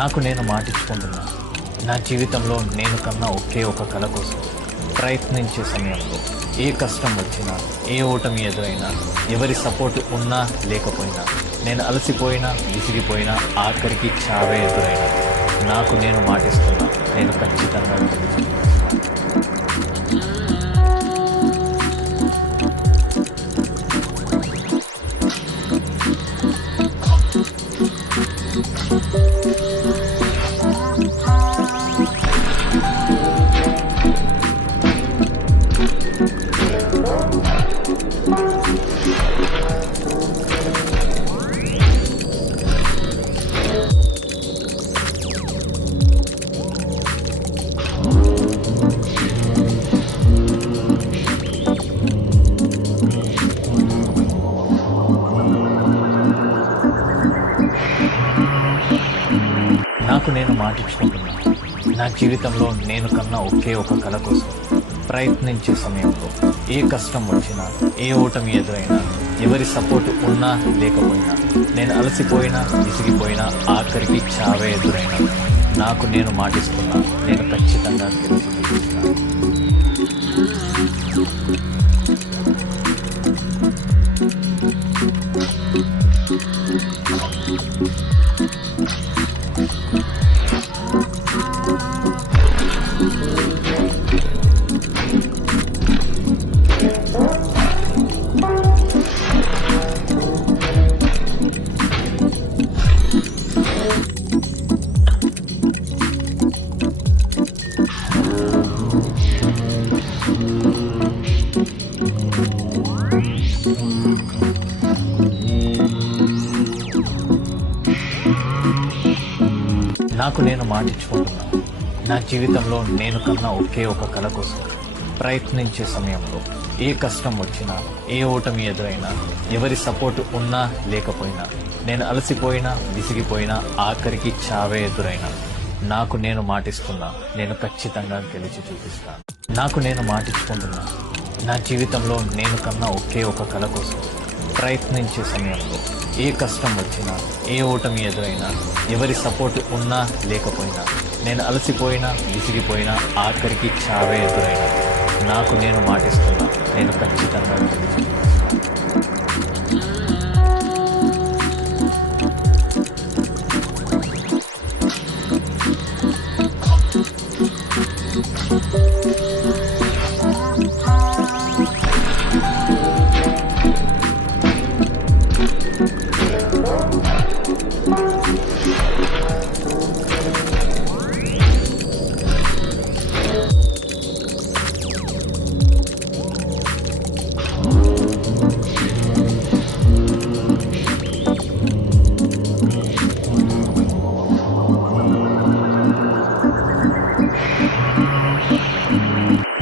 నాకు నేను మాటిచ్చుకుంటున్నా. నా జీవితంలో నేను కన్నా ఒకే ఒక కల కోసం ప్రయత్నించే సమయంలో ఏ కష్టం వచ్చినా, ఏ ఓటమి ఎదురైనా, ఎవరి సపోర్ట్ ఉన్నా లేకపోయినా, నేను అలసిపోయినా, విసిగిపోయినా, ఆఖరికి చావే ఎదురైనా, నాకు నేను మాటిస్తున్నా, నేను ఖచ్చితంగా గెలుస్తాను. నాకు నేను మాటిచ్చుకుంటున్నా. నా జీవితంలో నేను కన్నా ఒకే ఒక కల కోసం ప్రయత్నించే సమయంలో ఏ కష్టం వచ్చినా, ఏ ఓటమి ఎదురైనా, ఎవరి సపోర్ట్ ఉన్నా లేకపోయినా, నేను అలసిపోయినా, విసిగిపోయినా, ఆఖరికి చావే ఎదురైనా, నాకు నేను మాటిస్తున్నా, నేను ఖచ్చితంగా గెలిచి చూపిస్తాను. నాకు నేను మాటిచ్చుకుంటున్నా. నా జీవితంలో నేను కన్నా ఒకే ఒక కల కోసం ప్రయత్నించే సమయంలో ఏ కష్టం వచ్చినా, ఏ ఓటమి ఎదురైనా, ఎవరి సపోర్ట్ ఉన్నా లేకపోయినా, నేను అలసిపోయినా, విసిగిపోయినా, ఆఖరికి చావే ఎదురైనా, నాకు నేను మాటిస్తున్నా, నేను ఖచ్చితంగా గెలిచి చూపిస్తాను. నాకు నేను మాటిచ్చుకుంటున్నా. నా జీవితంలో నేను కన్నా ఒకే ఒక కల కోసం ప్రయత్నించే సమయంలో ఏ కష్టం వచ్చినా, ఏ ఓటమి ఎదురైనా, ఎవరి సపోర్ట్ ఉన్నా లేకపోయినా, నేను అలసిపోయినా, విసిగిపోయినా, ఆఖరికి చావే ఎదురైనా, నాకు నేను మాటిస్తున్నా, నేను ఖచ్చితంగా గెలిచి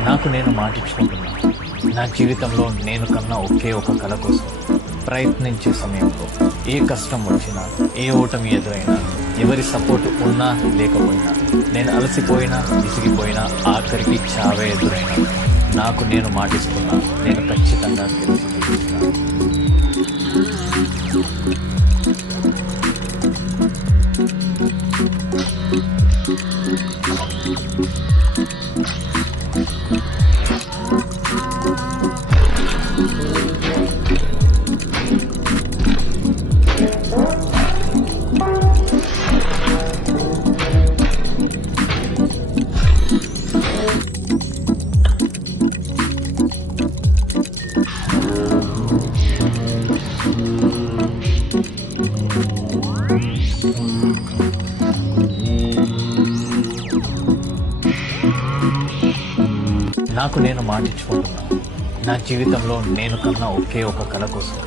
నాకు నేను మాటిచ్చుకుంటున్నా. నా జీవితంలో నేను కన్నా ఒకే ఒక కల కోసం ప్రయత్నించే సమయంలో ఏ కష్టం వచ్చినా, ఏ ఓటమి ఎదురైనా, ఎవరి సపోర్ట్ ఉన్నా లేకపోయినా, నేను అలసిపోయినా, విసిగిపోయినా, ఆఖరికి చావే ఎదురైనా, నాకు నేను మాటిస్తున్నా, నేను ఖచ్చితంగా గెలిచి చూపిస్తాను. నాకు నేను మాటిచ్చుకుంటున్నా. నా జీవితంలో నేను కన్నా ఒకే ఒక కల కోసం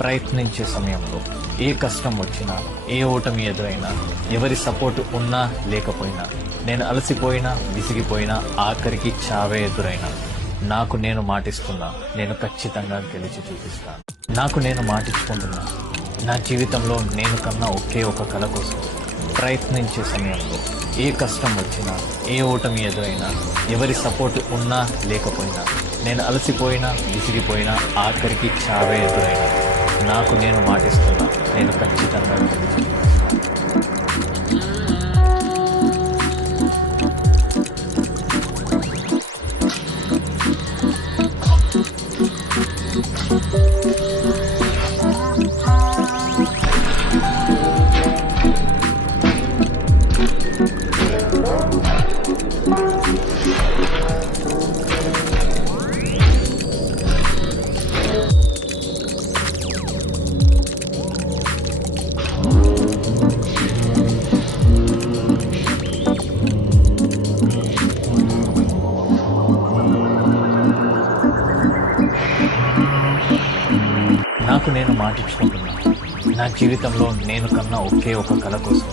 ప్రయత్నించే సమయంలో ఏ కష్టం వచ్చినా, ఏ ఓటమి ఎదురైనా, ఎవరి సపోర్ట్ ఉన్నా లేకపోయినా, నేను అలసిపోయినా, విసిగిపోయినా, ఆఖరికి చావే ఎదురైనా, నాకు నేను మాటిస్తున్నా, నేను ఖచ్చితంగా గెలిచి చూపిస్తాను. నాకు నేను మాటిచ్చుకుంటున్నా. నా జీవితంలో నేను కన్నా ఒకే ఒక కల కోసం ప్రయత్నించే సమయంలో ఏ కష్టం వచ్చినా, ఏ ఓటమి ఎదురైనా, ఎవరి సపోర్ట్ ఉన్నా లేకపోయినా, నేను అలసిపోయినా, విసిగిపోయినా, ఆఖరికి చావే ఎదురైనా, నాకు నేను మాటిస్తున్నా, నేను ఖచ్చితంగా గెలిచి చూపిస్తాను. మాటించుకుంటున్నా. నా జీవితంలో నేను కన్నా ఒకే ఒక కల కోసం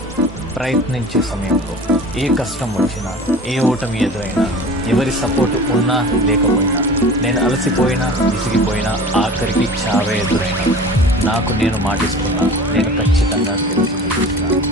ప్రయత్నించే సమయంలో ఏ కష్టం వచ్చినా, ఏ ఓటమి ఎదురైనా, ఎవరి సపోర్ట్ ఉన్నా లేకపోయినా, నేను అలసిపోయినా, విసిగిపోయినా, ఆఖరికి చావే ఎదురైనా, నాకు నేను మాటిస్తున్నా, నేను ఖచ్చితంగా గెలిచి చూపిస్తాను.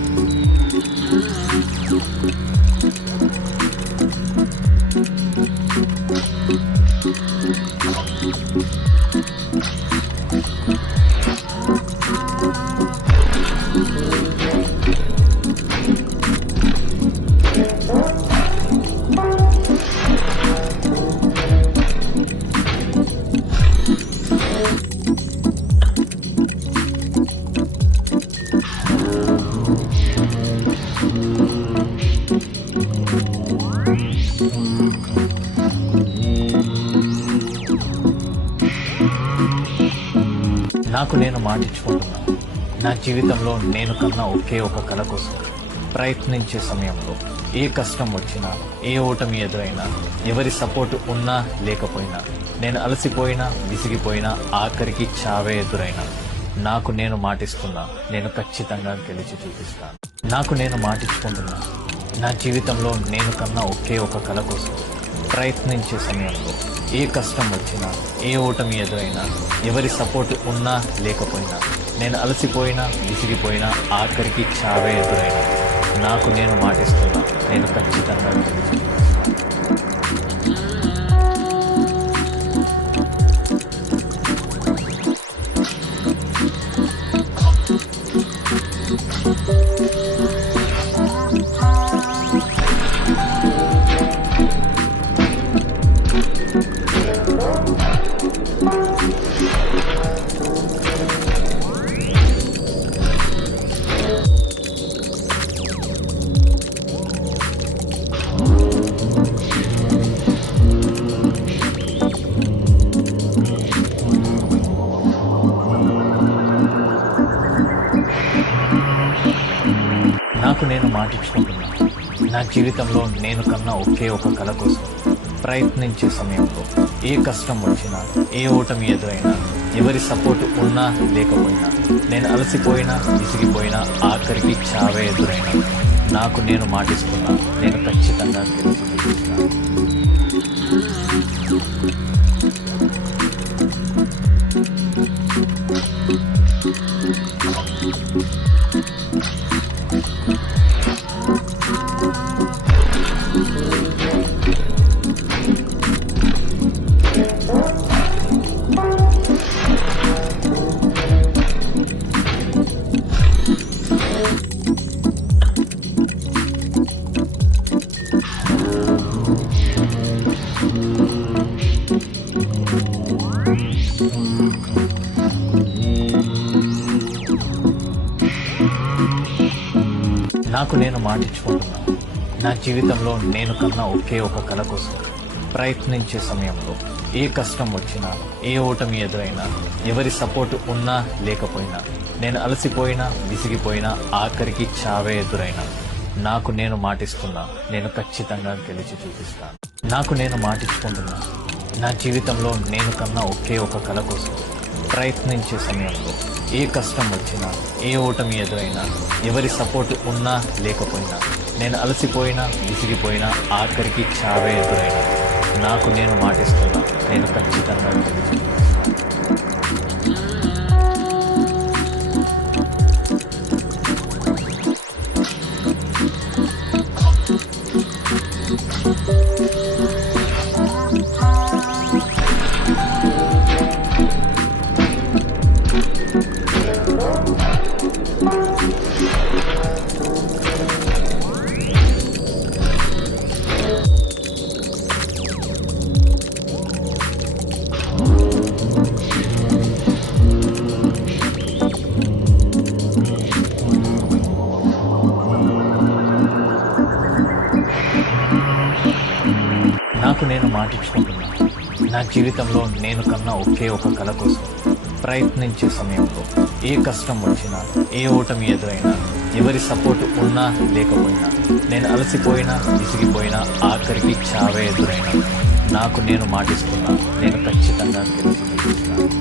నాకు నేను మాటించుకుంటున్నాను. నా జీవితంలో నేను కన్నా ఒకే ఒక కల కోసం ప్రయత్నించే సమయంలో ఏ కష్టం వచ్చినా, ఏ ఓటమి ఎదురైనా, ఎవరి సపోర్ట్ ఉన్నా లేకపోయినా, నేను అలసిపోయినా, విసిగిపోయినా, ఆఖరికి చావే ఎదురైనా, నాకు నేను మాటిస్తున్నా, నేను ఖచ్చితంగా గెలిచి చూపిస్తాను. నాకు నేను మాటించుకుంటున్నా. నా జీవితంలో నేను కన్నా ఒకే ఒక కల కోసం ప్రయత్నించే సమయంలో ఏ కష్టం వచ్చినా, ఏ ఓటమి ఎదురైనా, ఎవరి సపోర్ట్ ఉన్నా లేకపోయినా, నేను అలసిపోయినా, విసిగిపోయినా, ఆఖరికి చావే ఎదురైనా, నాకు నేను మాటిస్తున్నా, నేను ఖచ్చితంగా గెలిచి నాకు నేను మాటించుకుంటున్నా. నా జీవితంలో నేను కన్నా ఒకే ఒక కల కోసం ప్రయత్నించే సమయంలో ఏ కష్టం వచ్చినా, ఏ ఓటమి ఎదురైనా, ఎవరి సపోర్ట్ ఉన్నా లేకపోయినా, నేను అలసిపోయినా, విసిగిపోయినా, ఆఖరికి చావే ఎదురైనా, నాకు నేను మాటిస్తున్నా, నేను ఖచ్చితంగా గెలిచి చూపిస్తాను. నాకు నేను మాటించుకుంటున్నాను. నా జీవితంలో నేను కన్నా ఒకే ఒక కల కోసం ప్రయత్నించే సమయంలో ఏ కష్టం వచ్చినా, ఏ ఓటమి ఎదురైనా, ఎవరి సపోర్ట్ ఉన్నా లేకపోయినా, నేను అలసిపోయినా, విసిగిపోయినా, ఆఖరికి చావే ఎదురైనా, నాకు నేను మాటిస్తున్నా, నేను ఖచ్చితంగా గెలిచి చూపిస్తాను. నాకు నేను మాటించుకుంటున్నా. నా జీవితంలో నేను కన్నా ఒకే ఒక కల కోసం ప్రయత్నించే సమయంలో ఏ కష్టం వచ్చినా, ఏ ఓటమి ఎదురైనా, ఎవరి సపోర్ట్ ఉన్నా లేకపోయినా, నేను అలసిపోయినా, విసిగిపోయినా, ఆఖరికి చావే ఎదురైనా, నాకు నేను మాటిస్తున్నా, నేను ఖచ్చితంగా గెలిచి నాకు నేను మాటించుకుంటున్నా. నా జీవితంలో నేను కన్నా ఒకే ఒక కల కోసం ప్రయత్నించే సమయంలో ఏ కష్టం వచ్చినా, ఏ ఓటమి ఎదురైనా, ఎవరి సపోర్ట్ ఉన్నా లేకపోయినా, నేను అలసిపోయినా, విసిగిపోయినా, ఆఖరికి చావే ఎదురైనా, నాకు నేను మాటిస్తున్నా, నేను ఖచ్చితంగా గెలిచి చూపిస్తాను.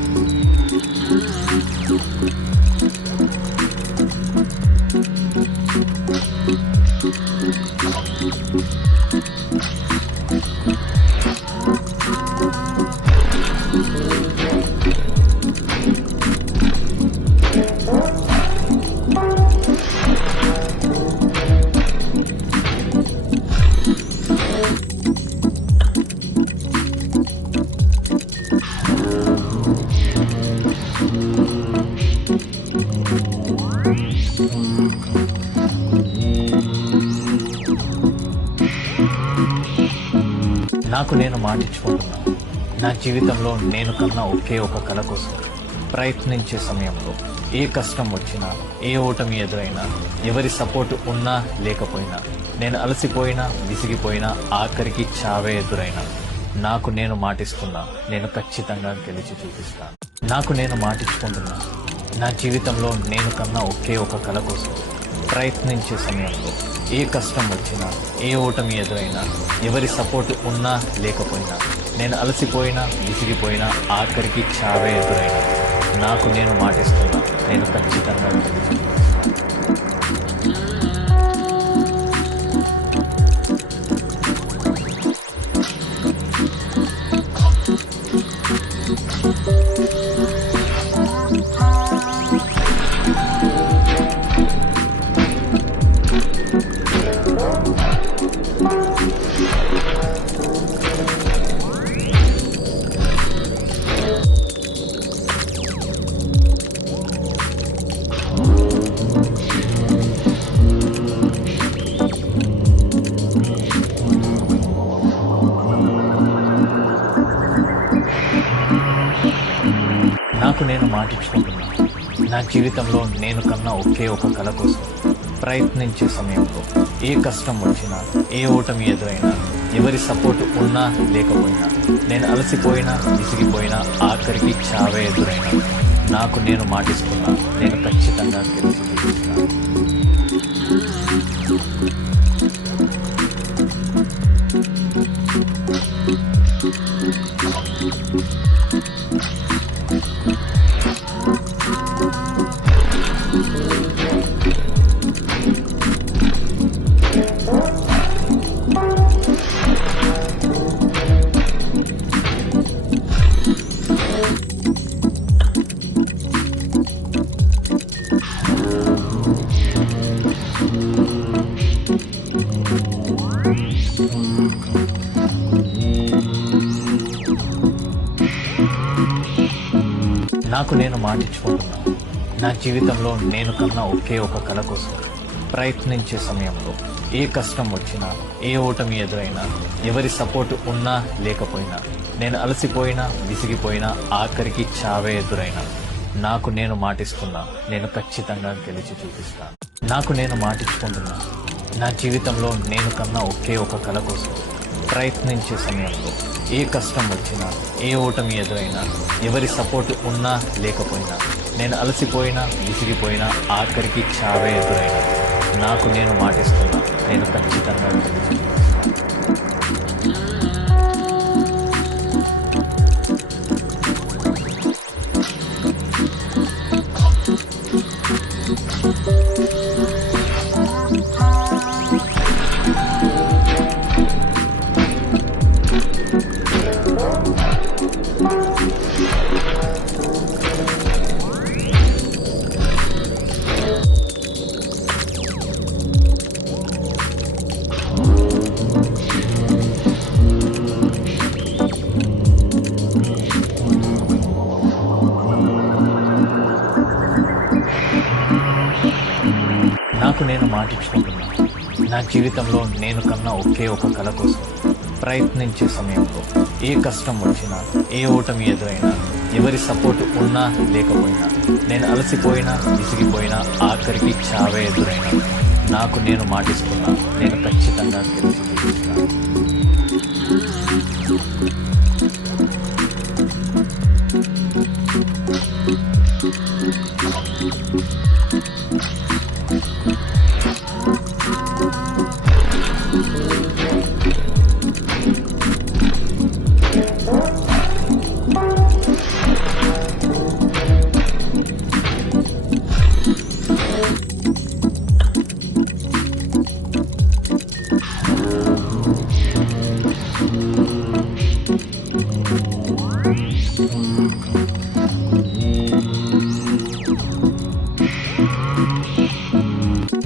నాకు నేను మాటిచ్చుకుంటున్నాను. నా జీవితంలో నేను కన్నా ఒకే ఒక కల కోసం ప్రయత్నించే సమయంలో ఏ కష్టం వచ్చినా, ఏ ఓటమి ఎదురైనా, ఎవరి సపోర్ట్ ఉన్నా లేకపోయినా, నేను అలసిపోయినా, విసిగిపోయినా, ఆఖరికి చావే ఎదురైనా, నాకు నేను మాటిస్తున్నా, నేను ఖచ్చితంగా గెలిచి చూపిస్తాను. నాకు నేను మాటిచ్చుకుంటున్నా. నా జీవితంలో నేను కన్నా ఒకే ఒక కల కోసం ప్రయత్నించే సమయంలో ఏ కష్టం వచ్చినా, ఏ ఓటమి ఎదురైనా, ఎవరి సపోర్ట్ ఉన్నా లేకపోయినా, నేను అలసిపోయినా, విసిగిపోయినా, ఆఖరికి చావే ఎదురైనా, నాకు నేను మాటిస్తున్నా, నేను ఖచ్చితంగా గెలిచి చూపిస్తాను. నాకు నేను మాటిచ్చుకుంటున్నా. నా జీవితంలో నేను కన్నా ఒకే ఒక కల కోసం ప్రయత్నించే సమయంలో ఏ కష్టం వచ్చినా, ఏ ఓటమి ఎదురైనా, ఎవరి సపోర్ట్ ఉన్నా లేకపోయినా, నేను అలసిపోయినా, విసిగిపోయినా, ఆఖరికి చావే ఎదురైనా, నాకు నేను మాటిస్తున్నా, నేను ఖచ్చితంగా గెలిచి చూపిస్తాను. నాకు నేను మాటిచ్చుకుంటున్నా. నా జీవితంలో నేను కన్నా ఒకే ఒక కల కోసం ప్రయత్నించే సమయంలో ఏ కష్టం వచ్చినా, ఏ ఓటమి ఎదురైనా, ఎవరి సపోర్ట్ ఉన్నా లేకపోయినా, నేను అలసిపోయినా, విసిగిపోయినా, ఆఖరికి చావే ఎదురైనా, నాకు నేను మాటిస్తున్నా, నేను ఖచ్చితంగా గెలిచి చూపిస్తాను. నాకు నేను మాటిచ్చుకుంటున్నా. నా జీవితంలో నేను కన్నా ఒకే ఒక కల కోసం ప్రయత్నించే సమయంలో ఏ కష్టం వచ్చినా, ఏ ఓటమి ఎదురైనా, ఎవరి సపోర్ట్ ఉన్నా లేకపోయినా, నేను అలసిపోయినా, విసిగిపోయినా, ఆఖరికి చావే ఎదురైనా, నాకు నేను మాటిస్తున్నా, నేను ఖచ్చితంగా గెలిచి చూపిస్తాను. నాకు నేను మాటిచ్చుకుంటున్నా. నా జీవితంలో నేను కన్నా ఒకే ఒక కల కోసం ప్రయత్నించే సమయంలో ఏ కష్టం వచ్చినా, ఏ ఓటమి ఎదురైనా, ఎవరి సపోర్ట్ ఉన్నా లేకపోయినా, నేను అలసిపోయినా, విసిగిపోయినా, ఆఖరికి చావే ఎదురైనా, నాకు నేను మాటిస్తున్నా, నేను ఖచ్చితంగా గెలిచి చూపిస్తాను.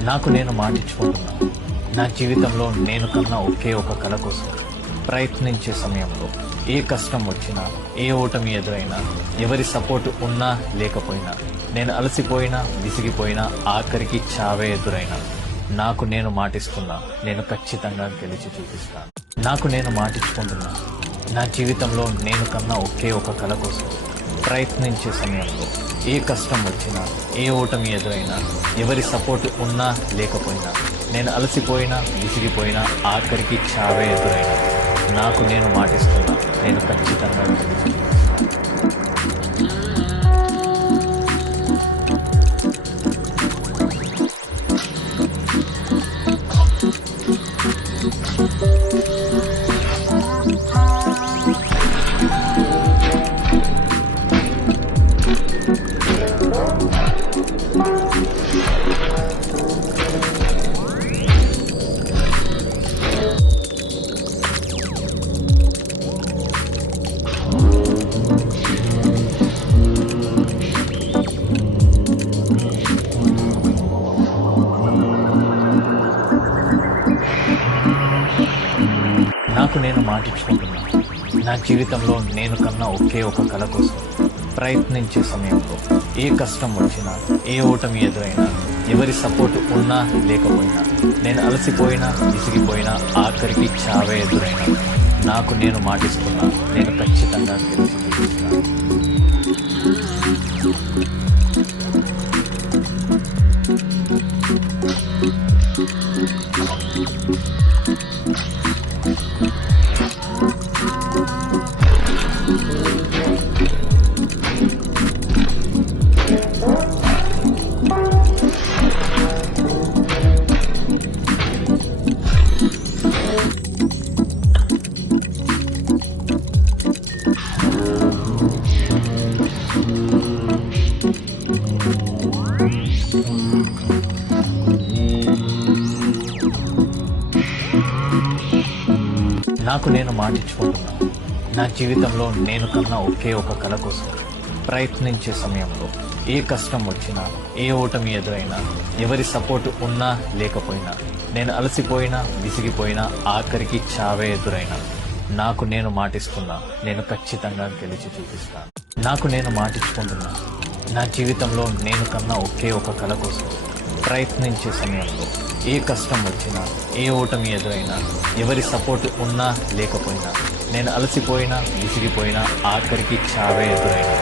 నాకు నేను మాటిచ్చుకుంటున్నా. నా జీవితంలో నేను కన్నా ఒకే ఒక కల కోసం ప్రయత్నించే సమయంలో ఏ కష్టం వచ్చినా, ఏ ఓటమి ఎదురైనా, ఎవరి సపోర్ట్ ఉన్నా లేకపోయినా, నేను అలసిపోయినా, విసిగిపోయినా, ఆఖరికి చావే ఎదురైనా, నాకు నేను మాటిస్తున్నా, నేను ఖచ్చితంగా గెలిచి చూపిస్తాను. నాకు నేను మాటిచ్చుకుంటున్నా. నా జీవితంలో నేను కన్నా ఒకే ఒక కల కోసం ప్రయత్నించే సమయంలో ఏ కష్టం వచ్చినా, ఏ ఓటమి ఎదురైనా, ఎవరి సపోర్ట్ ఉన్నా లేకపోయినా, నేను అలసిపోయినా, విసిగిపోయినా, ఆఖరికి చావే ఎదురైనా, నాకు నేను మాటిస్తున్నా, నేను ఖచ్చితంగా గెలుస్తాను. నాకు నేను మాటిచ్చుకుంటున్నా. నా జీవితంలో నేను కన్నా ఒకే ఒక కల కోసం ప్రయత్నించే సమయంలో ఏ కష్టం వచ్చినా, ఏ ఓటమి ఎదురైనా, ఎవరి సపోర్ట్ ఉన్నా లేకపోయినా, నేను అలసిపోయినా, విసిగిపోయినా, ఆఖరికి చావే ఎదురైనా, నాకు నేను మాటిస్తున్నా, నేను ఖచ్చితంగా గెలిచి చూపిస్తాను. నాకు నేను మాటిచ్చుకుంటున్నా. నా జీవితంలో నేను కన్నా ఒకే ఒక కల కోసం ప్రయత్నించే సమయంలో ఏ కష్టం వచ్చినా, ఏ ఓటమి ఎదురైనా, ఎవరి సపోర్ట్ ఉన్నా లేకపోయినా, నేను అలసిపోయినా, విసిగిపోయినా, ఆఖరికి చావే ఎదురైనా, నాకు నేను మాటిస్తున్నా, నేను ఖచ్చితంగా గెలిచి చూపిస్తాను. నాకు నేను మాటిచ్చుకుంటున్నా. నా జీవితంలో నేను కన్నా ఒకే ఒక కల కోసం ప్రయత్నించే సమయంలో ఏ కష్టం వచ్చినా, ఏ ఓటమి ఎదురైనా, ఎవరి సపోర్ట్ ఉన్నా లేకపోయినా, నేను అలసిపోయినా, విసిగిపోయినా, ఆఖరికి చావే ఎదురైనా,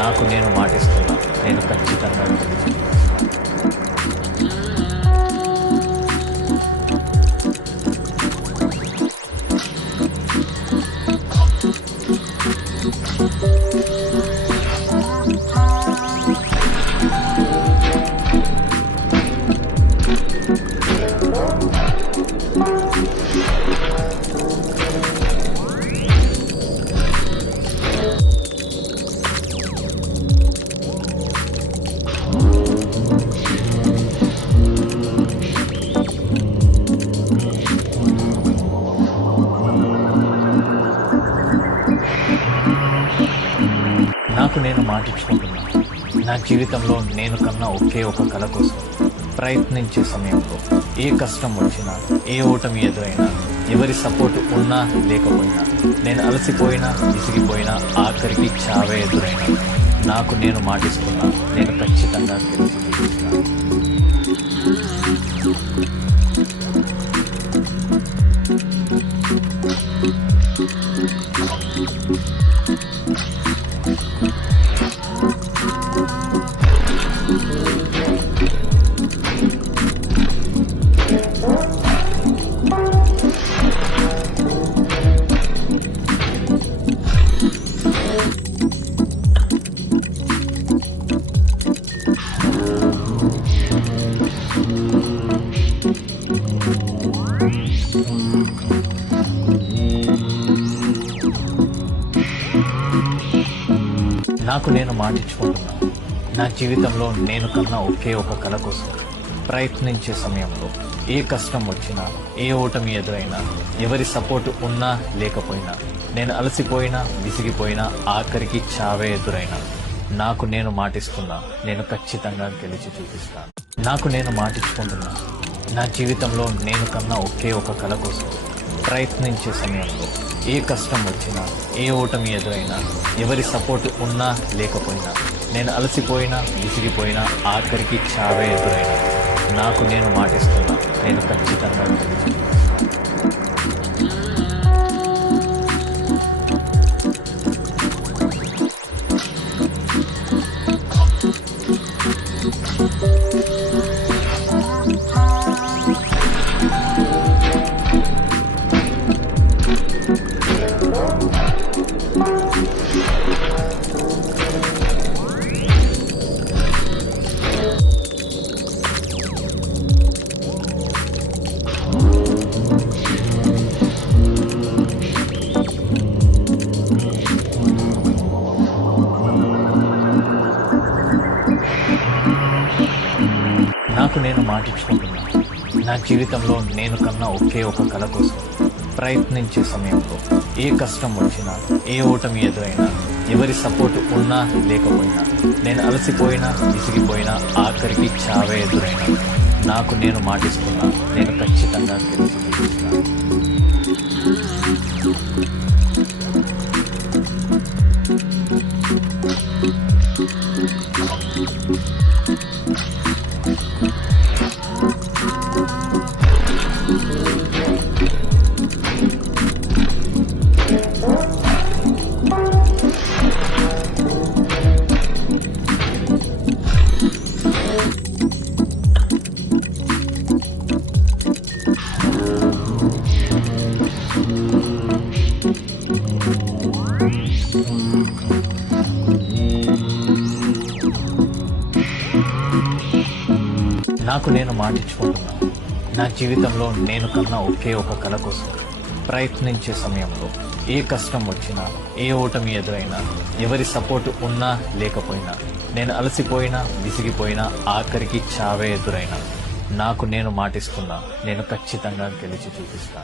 నాకు నేను మాటిస్తున్నా, నేను ఖచ్చితంగా గెలిచి నాకు నేను మాటిచ్చుకుంటున్నా. నా జీవితంలో నేను కన్నా ఒకే ఒక కల కోసం ప్రయత్నించే సమయంలో ఏ కష్టం వచ్చినా, ఏ ఓటమి ఎదురైనా, ఎవరి సపోర్ట్ ఉన్నా లేకపోయినా, నేను అలసిపోయినా, విసిగిపోయినా, ఆఖరికి చావే ఎదురైనా, నాకు నేను మాటిస్తున్నా, నేను ఖచ్చితంగా గెలిచి చూపిస్తాను. నాకు నేను మాటిచ్చుకుంటున్నా. నా జీవితంలో నేను కన్నా ఒకే ఒక కల కోసం ప్రయత్నించే సమయంలో ఏ కష్టం వచ్చినా, ఏ ఓటమి ఎదురైనా, ఎవరి సపోర్ట్ ఉన్నా లేకపోయినా, నేను అలసిపోయినా, విసిగిపోయినా, ఆఖరికి చావే ఎదురైనా, నాకు నేను మాటిస్తున్నా, నేను ఖచ్చితంగా గెలిచి చూపిస్తాను. నాకు నేను మాటిచ్చుకుంటున్నా. నా జీవితంలో నేను కన్నా ఒకే ఒక కల కోసం ప్రయత్నించే సమయంలో ఏ కష్టం వచ్చినా, ఏ ఓటమి ఎదురైనా, ఎవరి సపోర్ట్ ఉన్నా లేకపోయినా, నేను అలసిపోయినా, విసిగిపోయినా, ఆఖరికి చావే ఎదురైనా, నాకు నేను మాటిస్తున్నా, నేను ఖచ్చితంగా గెలిచి చూపిస్తాను. నేను మాటించుకుంటున్నా. నా జీవితంలో నేను కన్నా ఒకే ఒక కల కోసం ప్రయత్నించే సమయంలో ఏ కష్టం వచ్చినా, ఏ ఓటమి ఎదురైనా, ఎవరి సపోర్ట్ ఉన్నా లేకపోయినా, నేను అలసిపోయినా, విసిగిపోయినా, ఆఖరికి చావే ఎదురైనా, నాకు నేను మాటిస్తున్నా, నేను ఖచ్చితంగా గెలిచి చూపిస్తాను. నాకు నేను మాటించుకుంటున్నా. నా జీవితంలో నేను కన్నా ఒకే ఒక కల కోసం ప్రయత్నించే సమయంలో ఏ కష్టం వచ్చినా, ఏ ఓటమి ఎదురైనా, ఎవరి సపోర్ట్ ఉన్నా లేకపోయినా, నేను అలసిపోయినా, విసిగిపోయినా, ఆఖరికి చావే ఎదురైనా, నాకు నేను మాటిస్తున్నా, నేను ఖచ్చితంగా గెలిచి చూపిస్తాను.